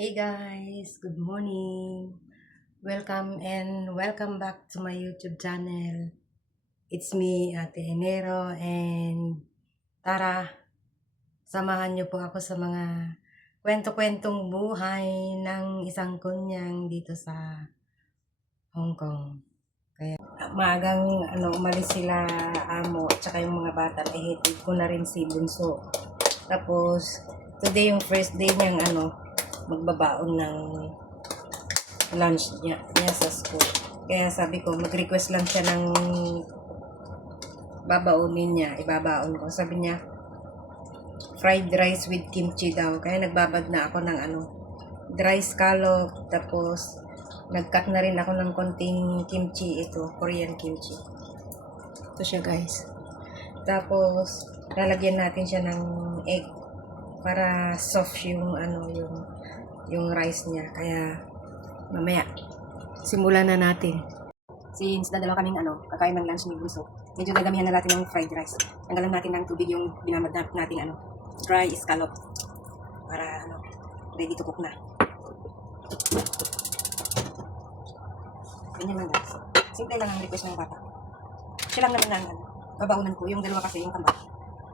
Hey guys, good morning. Welcome back to my YouTube channel. It's me, Ate Enero, and tara, samahan niyo po ako sa mga kwento-kwentong buhay ng isang kunyang dito sa Hong Kong. Kaya maagang umalis sila amo at saka yung mga bata, ihatid ko na rin si Bunso. Tapos today yung first day niyang magbabaon ng lunch niya sa school. Kaya sabi ko, mag-request lang siya ng babaunin niya, ibabaon ko. Sabi niya, fried rice with kimchi daw. Kaya nagbabad na ako ng dry scallop. Tapos, nag-cut na rin ako ng konting kimchi. Ito, Korean kimchi. Ito siya guys. Tapos, lalagyan natin siya ng egg para soft yung rice niya. Kaya, mamaya, simulan na natin. Since dalawa kaming kakain ng lunch ni Bunso, medyo gagamihan na natin ng fried rice. Tanggalan natin ng tubig yung binamad natin dry scallop. Para ready to cook na. Ganyan lang guys. Simple lang ang request ng bata. Siya lang naman ang babaunan ko. Yung dalawa kasi yung kambal.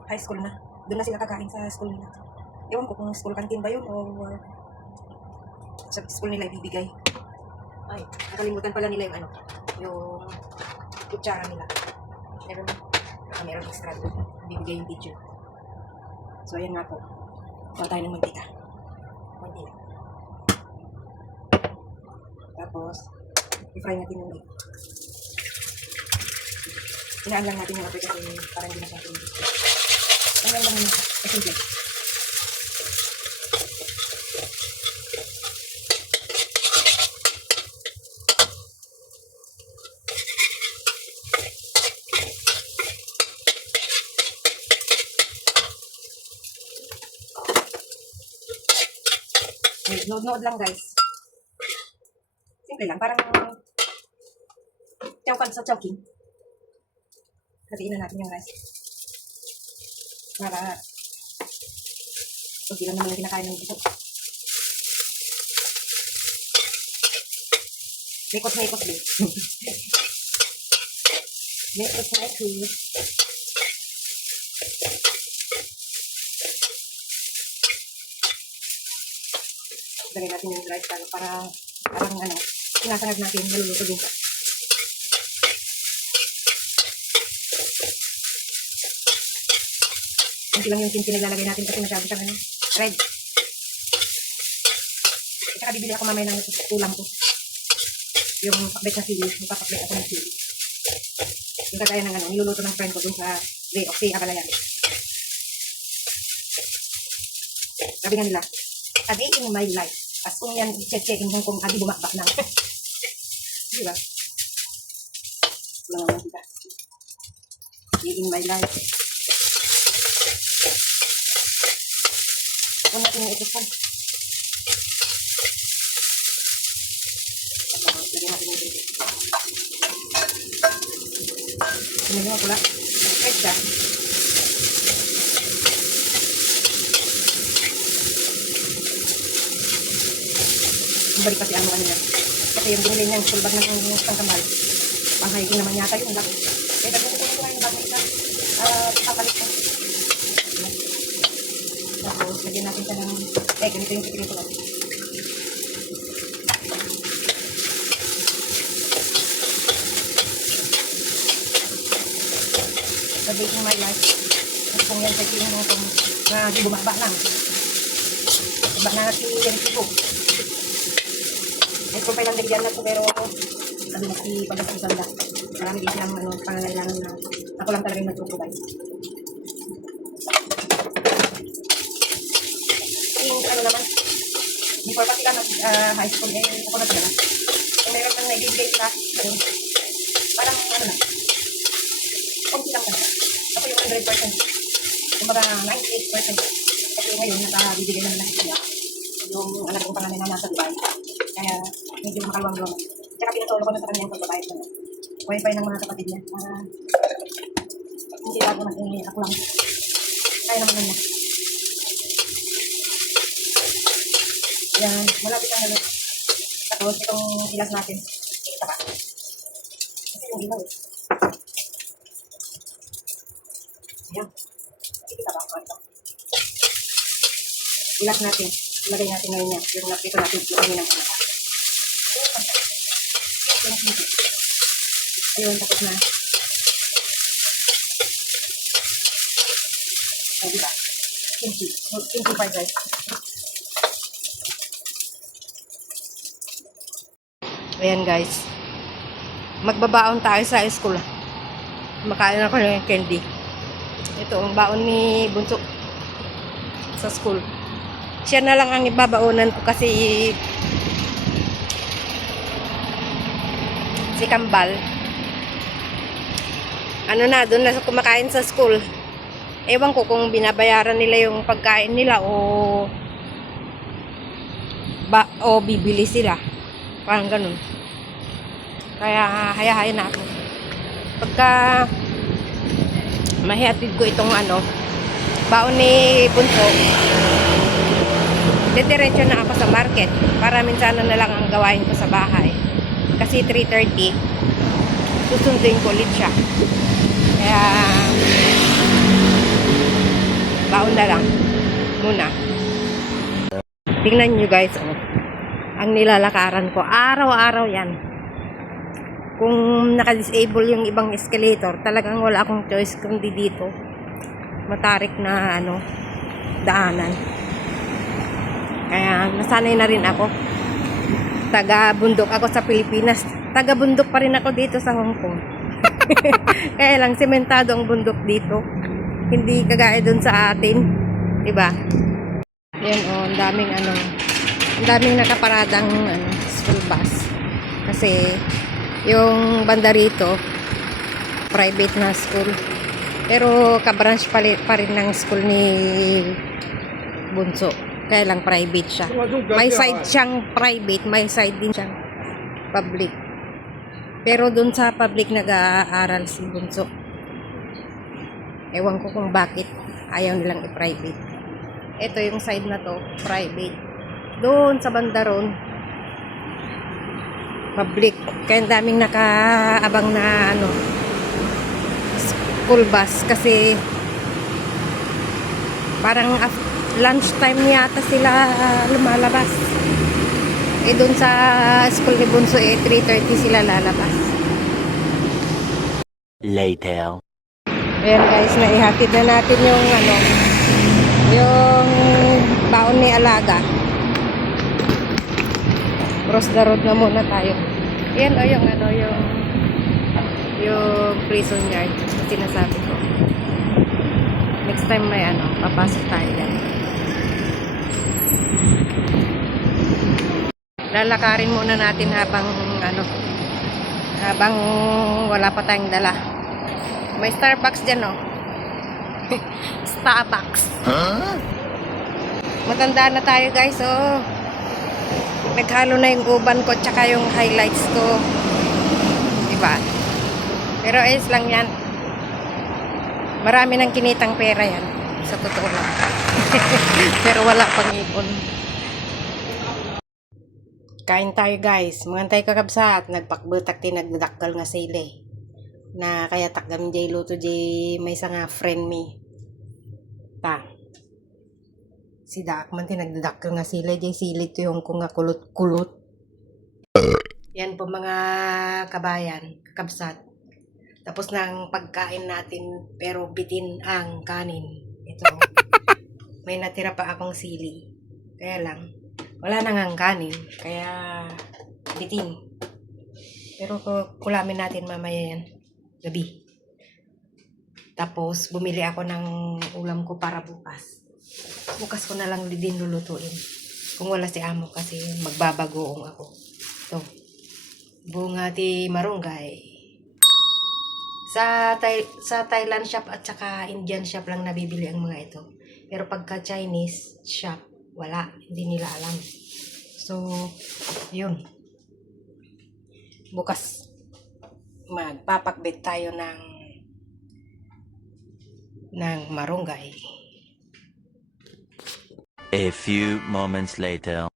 High school na. Doon na sila kakain sa school nila. Ewan ko kung school canteen ba yun o sa school nila ibibigay. Ay, nakalimutan pala nila yung kutsara nila. Meron extra doon. Bibigay yung teacher. So, ayan nga po. Kuha tayo ng mantika. Mantika lang. Tapos, i-fry natin yung egg. Inaan lang natin yung apoy kasi parang hindi na siya pinag. Hanggang lang naman. Simple. Nood lang guys. Simple lang. Parang chowkan sa chowking. Hatiin na natin yung rice. Para hindi lang naman yung kinakain ng gusto. Mekot din. Mekot. Lagay natin yung rice para parang sinasarag natin maluluto din sa. Hindi lang yung kimchi na lalagay natin kasi masyado siyang red. At saka bibili ako mamaya ng tulang ko. Yung pakbet na sili, yung papakbet ako ng sili. Yung kagaya ng niluluto ng friend ko dun sa Way of Sea Abalayan. Sabi nga nila, a day in my life. As kung yan, check in Hong Kong, adi bumakbak na. Diba? Wala naman kita. Day in my life. Kung natin yung itusan. Tapos, lagyan natin yung ito. Sinagyan mo pula. Red siya. Balik kasi ano niya. Kasi yung binili niyang sulbag ng pangkamal. Pang-hiking naman yata yung laki. Kaya nagkukunin ko na yung bagay isa. Papalit ko. Tapos, lagyan natin siya ng ganito yung sikreto lang. Sa dating my life. At kung yan sa tingin mo na di bumakba lang. Bak na natin yung ko. Ay, kung pailang dagyan na ito, pero sabi na si pagkasisan na. Marami din silang pangangailangan na ako lang talagang mag-provide. Yung naman, before pa sila high school, ako na talaga. Kung meron nang nag-grade sila, parang konti lang talaga. Ako yung 100%. Kumbaga 98%. Kasi ngayon, nakabibigay naman na sila. Yung anak kong panganay na nasa Dubai. Kaya medyo makaluwang-luwang. Tsaka pinatolo ko na sa kanya yung pagbabayad na wifi ng mga kapatid niya. Para hindi bago ako lang. Kaya naman niya. Yan, malapit ang ano. Tapos itong ilas natin. Saka. Kasi yung ilaw eh. Ayan. Nakikita ba? Ito. Ilas natin. Ilagay natin ngayon yan. Yung napito natin. Ilagay ng ano. Ayun, tapos na. O, diba? Kimchi. Kimchi fried rice. Ayan guys. Magbabaon tayo sa school. Makain ako ng candy. Ito ang baon ni Bunso sa school. Siya na lang ang ibabaonan ko kasi si Kambal. Ano na, doon na kumakain sa school. Ewan ko kung binabayaran nila yung pagkain nila o bibili sila. Parang ganun. Kaya hayahay na ako. Pagka mahihatid ko itong ano, baon ni Bunso, diretso na ako sa market para minsan na lang ang gawain ko sa bahay. Kasi 3:30 susunduin ko ulit siya. Kaya baon na lang muna. Tingnan nyo guys, oh. Ang nilalakaran ko araw-araw yan. Kung naka-disable yung ibang escalator, talagang wala akong choice kundi dito matarik na ano, daanan. Kaya nasanay na rin ako. Taga-bundok ako sa Pilipinas. Taga-bundok pa rin ako dito sa Hong Kong. Kaya lang sementado ang bundok dito. Hindi kagaya dun sa atin. Diba? Yan o, ang daming ano, ang daming nakaparadang ano, school bus. Kasi yung banda rito, private na school. Pero ka-branch pa rin ng school ni Bunso. Kaya lang private siya. May side siyang private, may side din siyang public. Pero dun sa public nag-aaral si Bunso. Ewan ko kung bakit ayaw nilang i-private. Ito yung side na to, private. Doon sa banda ron, public. Kaya ang daming nakaabang na ano, school bus kasi parang lunchtime yata sila lumalabas. Doon sa school ni Bunso 3:30 sila lalabas. Later. Ayan guys, naihatid na natin yung ano, yung baon ni Alaga. Cross the road na muna tayo. Ayan o yung ano, yung prison yard na sinasabi ko. Next time may ano, papasok tayo yan. Lalakarin muna natin habang ano, habang wala pa tayong dala. May Starbucks dyan oh. Starbucks. Huh? Matanda na tayo guys oh. Naghalo na yung uban ko tsaka yung highlights ko. Diba? Pero ayos lang yan. Marami nang kinitang pera yan. Sa totoo lang. Pero wala pang ipon. Kain tayo guys. Mga tayo kakabsat. Nagpakbutak tinagdakgal nga sili. Na kaya takdam jay luto jay may nga friend me. Ta. Si Dak man tinagdakgal nga sili jay sili to yung kung nga kulot-kulot. Yan po mga kabayan, kakabsat. Tapos ng pagkain natin pero bitin ang kanin. Ito. May natira pa akong sili. Kaya lang wala nang ang kanin, kaya bitin. Pero kulamin natin mamaya yan, gabi. Tapos bumili ako ng ulam ko para bukas. Bukas ko na lang din lulutuin. Kung wala si amo kasi magbabagoong ako. Ito, bunga ti marunggay. Sa Thailand shop at saka Indian shop lang nabibili ang mga ito. Pero pagka Chinese shop, wala, hindi nila alam. So, yun. Bukas magpapakbit tayo ng marunggay. A few moments later.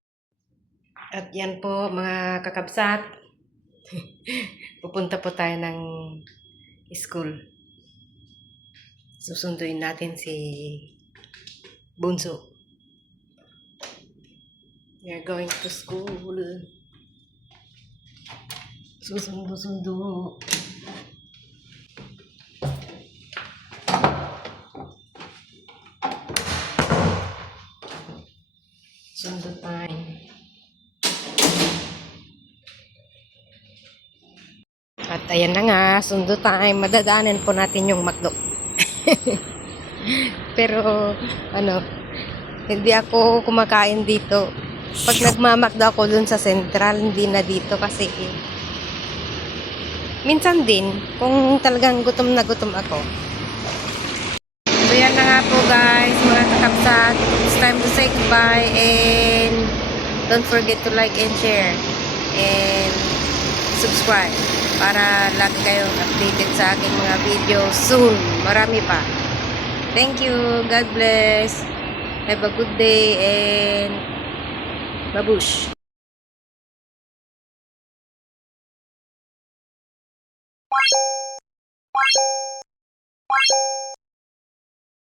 At yan po mga kakabsat. Pupunta po tayo ng school. Susunduin natin si Bunso. We are going to school. Susundo-sundo. Sundo time. At ayan na nga, sundo time. Madadaanan po natin yung McDo. Pero, hindi ako kumakain dito. Pag nagmamakdo ako dun sa Central, hindi na dito kasi minsan din, kung talagang gutom na gutom ako. So yan na nga po guys, mga kakapsat. It's time to say goodbye and don't forget to like and share and subscribe para lagi kayong updated sa aking mga video soon. Marami pa. Thank you. God bless. Have a good day and babush.